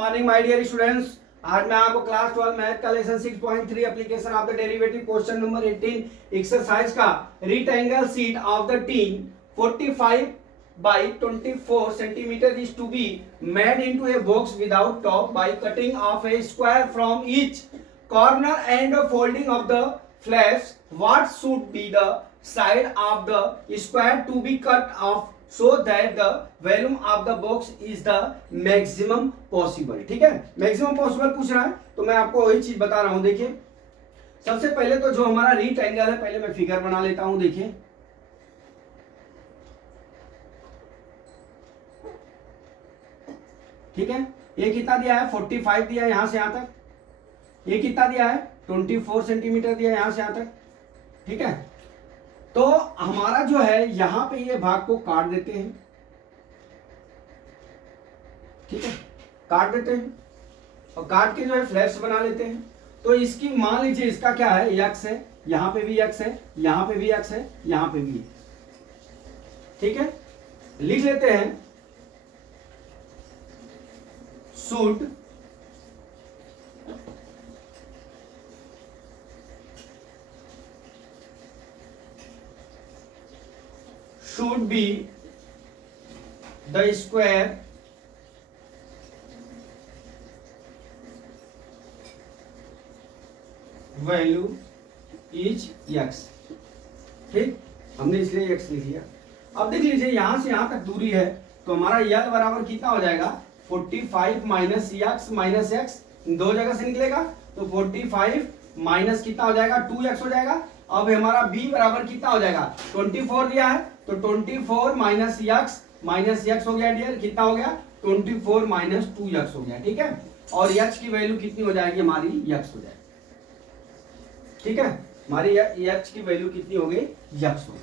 Morning my dear students. आज मैं आपको क्लास 12 मैथ का lesson 6.3 application of the derivative question number 18 exercise का rectangle sheet of the tin 45 by 24 centimeter is to be made into a box without top by cutting off a square from each corner and folding of the flaps. What should be the side of the square to be cut off so that the volume of the box is the maximum possible? ठीक है, maximum possible पूछ रहा है तो मैं आपको वही चीज बता रहा हूं। देखिए, सबसे पहले तो जो हमारा रेक्टेंगल है, पहले मैं फिगर बना लेता हूं। देखिए, ठीक है, ये कितना दिया है 45 दिया है यहां से यहां तक। ये कितना दिया है 24 सेंटीमीटर दिया है यहां से यहां तक। ठीक है, तो हमारा जो है यहां पे ये भाग को काट देते हैं। ठीक है, काट देते हैं और काट के जो है फ्लैप्स बना लेते हैं। तो इसकी मान लीजिए इसका क्या है, यक्स है, यहां पे भी यक्स है, यहां पे भी यक्स है, यहां पे भी। ठीक है, लिख लेते हैं should should be the square value is x। ठीक, हमने इसलिए x लिख लिया। अब देख लीजिए यहां से यहां तक दूरी है तो हमारा यल बराबर कितना हो जाएगा 45 माइनस x माइनस x, दो जगह से निकलेगा तो 45 माइनस कितना हो जाएगा 2x हो जाएगा। अब हमारा b बराबर कितना हो जाएगा 24 दिया है तो 24 माइनस x हो गया डियर, कितना हो गया 24 माइनस 2x हो गया। ठीक है, और x की वैल्यू कितनी हो जाएगी हमारी x हो जाएगी। ठीक है, हमारी x की वैल्यू कितनी हो गई x हो गई।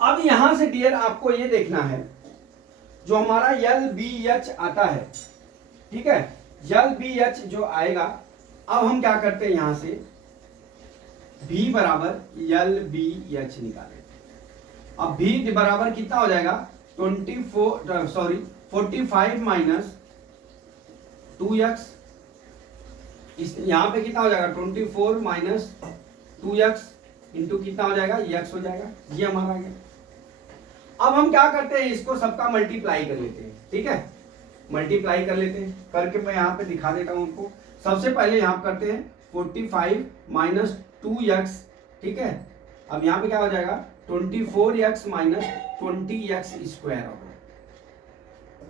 अब यहां से डियर आपको ये देखना है जो हमारा LBH आता है। ठीक है, LBH जो आएगा, अब हम क्या करते हैं यहां से V बराबर LBH निकालें। अब V बराबर कितना हो जाएगा 45 माइनस 2x, इस यहां पे कितना हो जाएगा 24 माइनस 2x इंटू कितना हो जाएगा x हो जाएगा। ये हमारा आ गया। अब हम क्या करते हैं, इसको सबका मल्टीप्लाई कर लेते हैं। ठीक है, मल्टीप्लाई कर लेते हैं, करके मैं यहाँ पे दिखा देता हूँ आपको। सबसे पहले यहाँ करते हैं 45 माइनस 2x। ठीक है, अब यहाँ पे क्या हो जाएगा 24x माइनस 20x स्क्वायर होगा।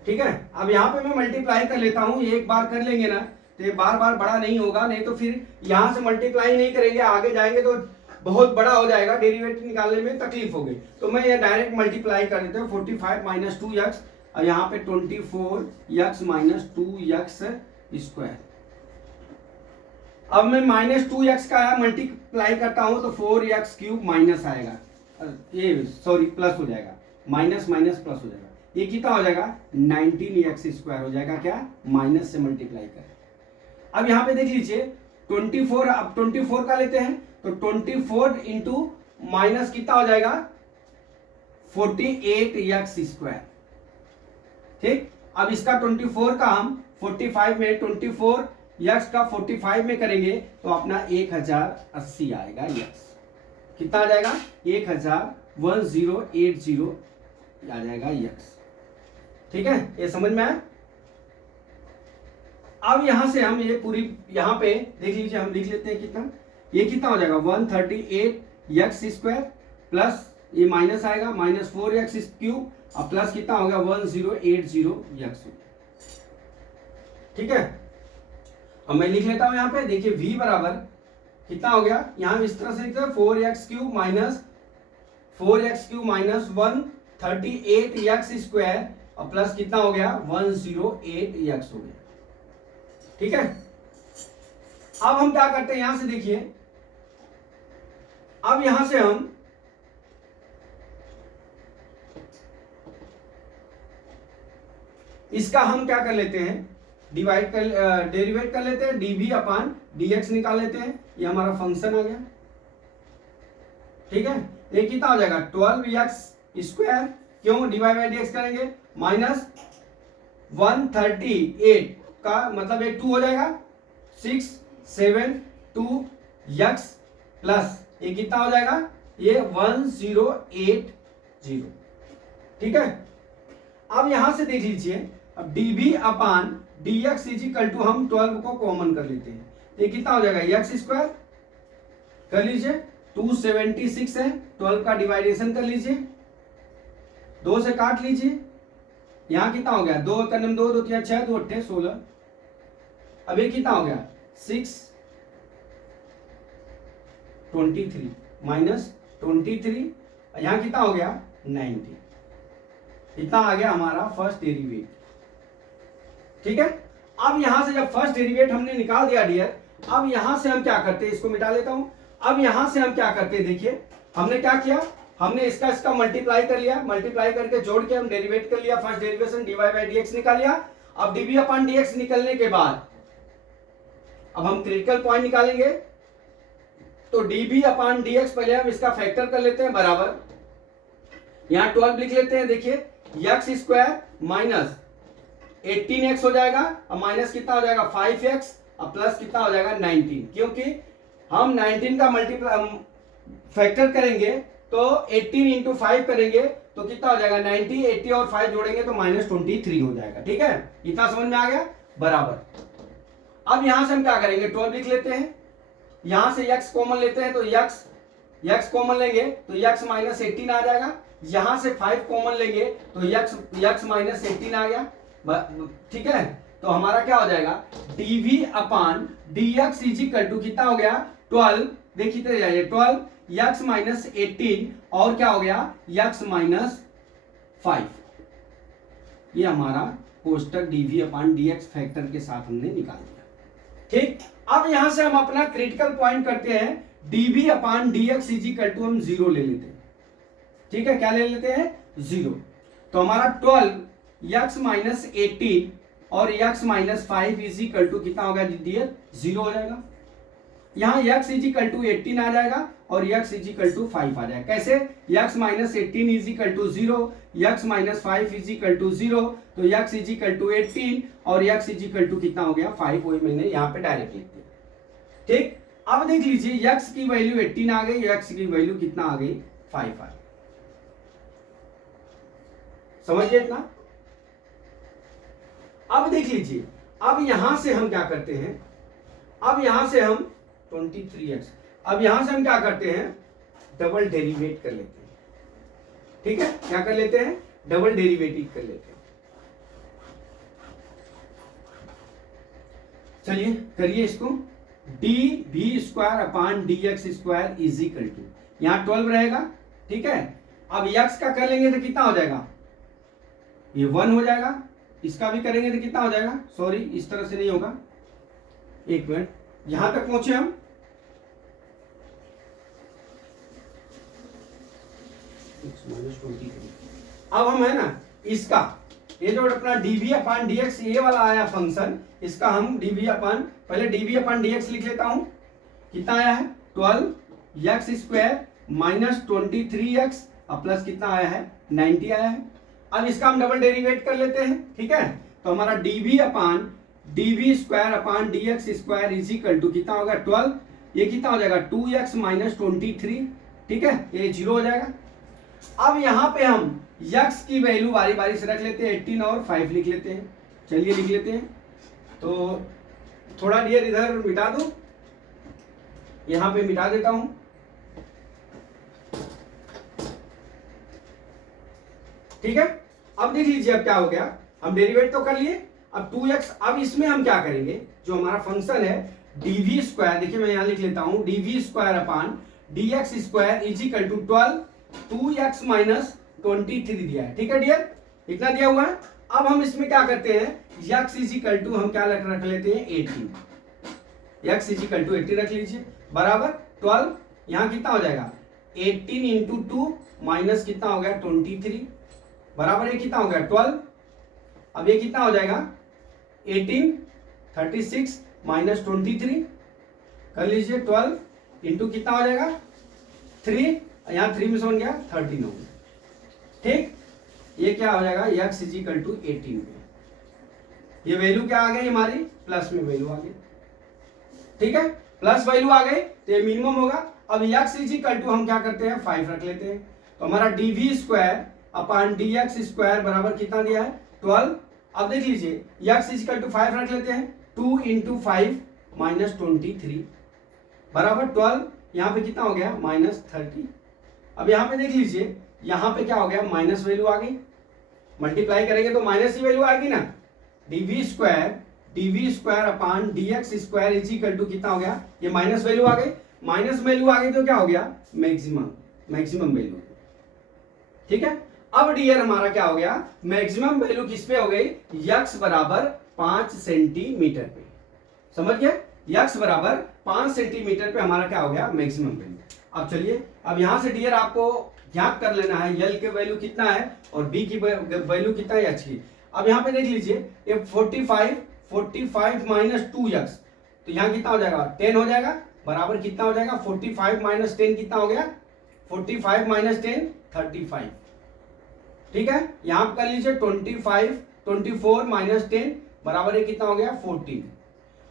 ठीक है, अब यहाँ पे मैं मल्टीप्लाई कर लेता हूँ। एक बार कर लेंगे ना तो ये बार बार बड़ा नहीं होगा, नहीं तो फिर यहाँ से मल्टीप्लाई नहीं करेंगे, आगे जाएंगे तो बहुत बड़ा हो जाएगा, डेरिवेटिव निकालने में तकलीफ होगी। तो मैं ये डायरेक्ट मल्टीप्लाई कर देता हूँ 45 माइनस 2x और यहाँ पे 24x माइनस 2x स्क्वायर। अब मैं माइनस 2x का मल्टीप्लाई करता हूं तो 4x क्यूब माइनस आएगा, ये सॉरी प्लस हो जाएगा, माइनस माइनस प्लस हो जाएगा। ये कितना हो जाएगा 19x स्क्वायर हो जाएगा, क्या माइनस से मल्टीप्लाई करें। अब यहाँ पे देख लीजिए 24, अब 24 का लेते हैं तो 24 इंटू माइनस कितना हो जाएगा 48x स्क्वायर। ठीक, अब इसका 24 का हम 45 में 24 यक्स का 45 में करेंगे तो अपना 1080 आएगा। यक्स कितना आ जाएगा 1080 आ जाएगा यक्स। ठीक है, ये समझ में आया। अब यहां से हम ये पूरी यहां पे देख लीजिए, हम लिख लेते हैं कितना, ये कितना हो जाएगा 138 यक्स स्क्वायर प्लस ये माइनस आएगा माइनस 4x क्यूब और प्लस कितना हो गया 1080 यक्स। ठीक है, अब मैं लिख लेता हूं यहां पे, देखिए v बराबर कितना हो गया, यहां इस तरह से लिखते हैं 4x cube minus 138x square और प्लस कितना हो गया 108x हो गया। ठीक है, अब हम क्या करते हैं यहां से देखिए, अब यहां से हम इसका हम क्या कर लेते हैं डेरिवेट कर लेते हैं, dv अपान dx निकाल लेते हैं। ये हमारा फंक्शन आ गया। ठीक है, ये कितना हो जाएगा 12x स्क्वायर, क्यों डिवाइड बाई dx करेंगे माइनस 138 का मतलब एक 2 हो जाएगा, 6 7 2 x प्लस ये कितना हो जाएगा, ये 1080। ठीक है, अब यहां से देख लीजिए, अब dv upon dx is equal to हम 12 को कॉमन कर लेते हैं, ये कितना हो जाएगा x स्क्वायर, कर लीजिए 276 है, 12 का डिवाइडेशन कर लीजिए, 2 से काट लीजिए, यहां कितना हो गया, 2 का नम 2 2 3 6 2 8 16, अब ये कितना हो गया 6 23 माइनस 23, यहां कितना हो गया 90, इतना आ गया हमारा फर्स्ट डेरिवेट। ठीक है, अब यहां से जब फर्स्ट डेरिवेट हमने निकाल दिया डियर, अब यहां से हम क्या करते हैं, इसको मिटा लेता हूं, अब यहां से हम क्या करते हैं, देखिए हमने क्या किया, हमने इसका मल्टीप्लाई कर लिया, मल्टीप्लाई करके जोड़ के हम डेरिवेट कर लिया, first derivation dy by dx निकाल लिया। अब dv अपॉन dx निकलने के बाद अब हम क्रिटिकल पॉइंट निकालेंगे, तो dv अपॉन dx पहले हम इसका फैक्टर कर लेते हैं बराबर, यहां 12 लिख लेते हैं, देखिए x स्क्वायर माइनस 18x हो जाएगा, अब माइनस कितना हो जाएगा 5x, अब प्लस कितना हो जाएगा 19, क्योंकि हम 19 का मल्टीप्लाई फैक्टर करेंगे तो 18 इंटू 5 करेंगे तो कितना हो जाएगा 90, 80 और 5 जोड़ेंगे तो -23 हो जाएगा। ठीक है, इतना समझ में आ गया बराबर। अब यहां से हम क्या करेंगे, 12 लिख लेते हैं, यहां से x कॉमन लेते हैं, तो x कॉमन लेंगे तो x माइनस 18 आ जाएगा, यहां से 5 कॉमन लेंगे तो x माइनस 18 आ गया। ठीक है, तो हमारा क्या हो जाएगा dv upon dx is equal to कितना हो गया 12, देखिए जाइए 12 x माइनस 18 और क्या हो गया x माइनस 5, ये हमारा कोष्टक dv अपान dx फैक्टर के साथ हमने निकाल दिया। ठीक, अब यहां से हम अपना क्रिटिकल पॉइंट करते हैं, dv upon dx is equal to हम 0 ले लेते हैं। ठीक है, क्या ले लेते हैं 0, तो हमारा 12 x माइनस 18 और x minus 5 is equal to कितना होगा डियर 0 हो जाएगा, यहाँ x इज इक्वल टू 18 आ जाएगा और x इज इक्वल टू 5 आ जाएगा। कैसे, x minus 18 is equal to 0, x minus 5 is equal to 0, तो x इज इक्वल टू 18 और x इज इक्वल टू कितना हो गया 5, वही मैंने यहाँ पे डायरेक्ट लिख दिया। ठीक, अब देख लीजिए x की वैल्यू 18 आ गई, x की वैल्यू कितना आ गई 5 आ गई, समझिए इतना। अब देख लीजिए, अब यहां से हम क्या करते हैं, अब यहां से हम 23x, अब यहां से हम क्या करते हैं डबल डेरिवेट कर लेते हैं। ठीक है, क्या कर लेते हैं डबल डेरिवेटिव कर लेते हैं। चलिए करिए इसको, dv square upon dx square is equal to, यहां 12 रहेगा। ठीक है, अब x का कर लेंगे तो कितना हो जाएगा, ये 1 हो जाएगा, इसका भी करेंगे तो कितना हो जाएगा, सॉरी इस तरह से नहीं होगा, एक मिनट, यहां तक पहुंचे हम, अब हम है ना इसका, ये जो अपना dv अपान dx ये वाला आया फंक्शन, इसका हम dv अपान, पहले dv अपान dx लिख लेता हूं, कितना आया है 12 x स्क्वायर माइनस 23x और प्लस कितना आया है 90 आया है। अब इसका हम डबल डेरिवेट कर लेते हैं। ठीक है, तो हमारा dv upon dv square upon dx square is equal to कितना होगा 12, ये कितना हो जाएगा 2x माइनस 23। ठीक है, ये 0 हो जाएगा। अब यहां पे हम x की वैल्यू बारी बारी से रख लेते हैं, 18 और 5 लिख लेते हैं। चलिए लिख लेते हैं, तो थोड़ा डियर इधर मिटा दो, यहां पे मिटा देता हूं। ठीक है, अब देख लीजिए अब क्या हो गया, हम डेरिवेट तो कर लिए, अब 2x, अब इसमें हम क्या करेंगे, जो हमारा फंक्शन है dv स्क्वायर, देखिए मैं यहां लिख लेता हूं dv square upon dx square is equal to 12 2x minus 23 दिया है। ठीक है डियर, इतना दिया हुआ है। अब हम इसमें क्या करते हैं x इज इक्वल टू हम क्या रख लेते हैं 18, x इज इक्वल टू 18 रख लीजिए बराबर 12, यहां कितना हो जाएगा 18 इंटू 2 माइनस कितना हो गया 23 बराबर ये कितना हो गया 12, अब ये कितना हो जाएगा 18 36 माइनस 23 कर लीजिए 12 इंटू कितना हो जाएगा 3, यहाँ 3 में से बन गया 13 हो गया। ठीक, ये क्या हो जाएगा x इज इक्वल टू 18 में, ये वैल्यू क्या आ गई हमारी, प्लस में वैल्यू आ गई, ठीक है, प्लस वैल्यू आ गई तो ये मिनिमम होगा। अब x इज इक्वल टू हम क्या करते हैं 5 रख लेते हैं, तो हमारा dv square upon dx square बराबर कितना दिया है 12। अब देख लीजिए x इज इक्वल टू 5 रख लेते हैं, 2 इंटू 5 माइनस 23 बराबर 12, यहाँ पे कितना हो गया माइनस 30। अब यहाँ पे देख लीजिए यहाँ पे क्या हो गया माइनस वैल्यू आ गई, मल्टीप्लाई करेंगे तो माइनस ही वैल्यू आएगी ना, dv square upon dx square is equal to कितना हो गया, ये माइनस वैल्यू आ गई, माइनस वैल्यू आ गई तो क्या हो गया मैक्सिमम वैल्यू, ठीक है। अब डियर हमारा क्या हो गया, मैक्सिमम वैल्यू किस पे हो गई, x बराबर 5 सेंटीमीटर पे, समझ गए, x बराबर 5 सेंटीमीटर पे हमारा क्या हो गया मैक्सिमम वैल्यू। अब चलिए अब यहां से डियर आपको ज्ञात कर लेना है L के वैल्यू कितना है और B की वैल्यू कितना है H की। अब यहाँ पे देख लीजिए ये 45 माइनस 2x, तो यहाँ कितना हो जाएगा 10 हो जाएगा, बराबर कितना हो जाएगा 45 माइनस 10 कितना हो गया 45 माइनस 10 35, ठीक है। यहाँ पे कर लीजिए 24 माइनस 10 बराबर है कितना हो गया 14।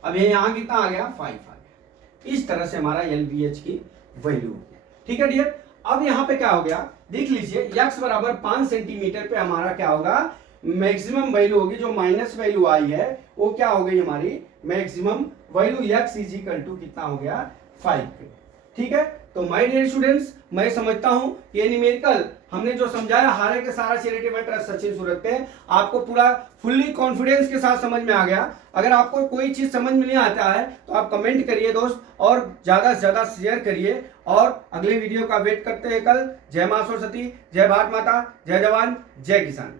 अब ये यहाँ कितना आ गया 5 आ गया। इस तरह से हमारा LVH की वैल्यू होगी, ठीक है डियर। अब यहाँ पे क्या हो गया देख लीजिए x बराबर 5 सेंटीमीटर पे हमारा क्या होगा मैक्सिमम वैल्यू होगी, जो माइनस वैल्यू आई है वो क्या हो गई हमारी maximum value, x is equal to कितना हो गया 5 पे, ठीक है। तो माय डियर स्टूडेंट्स, मैं समझता हूं ये न्यूमेरिकल हमने जो समझाया हारे के सारा चैरिटेबल ट्रस्ट सचिन सूरत पे आपको पूरा फुल्ली कॉन्फिडेंस के साथ समझ में आ गया। अगर आपको कोई चीज समझ में नहीं आता है तो आप कमेंट करिए दोस्त, और ज्यादा से ज्यादा शेयर करिए, और अगले वीडियो का वेट करते हैं कल। जय मां सरस्वती, जय भारत माता, जय जवान, जय किसान।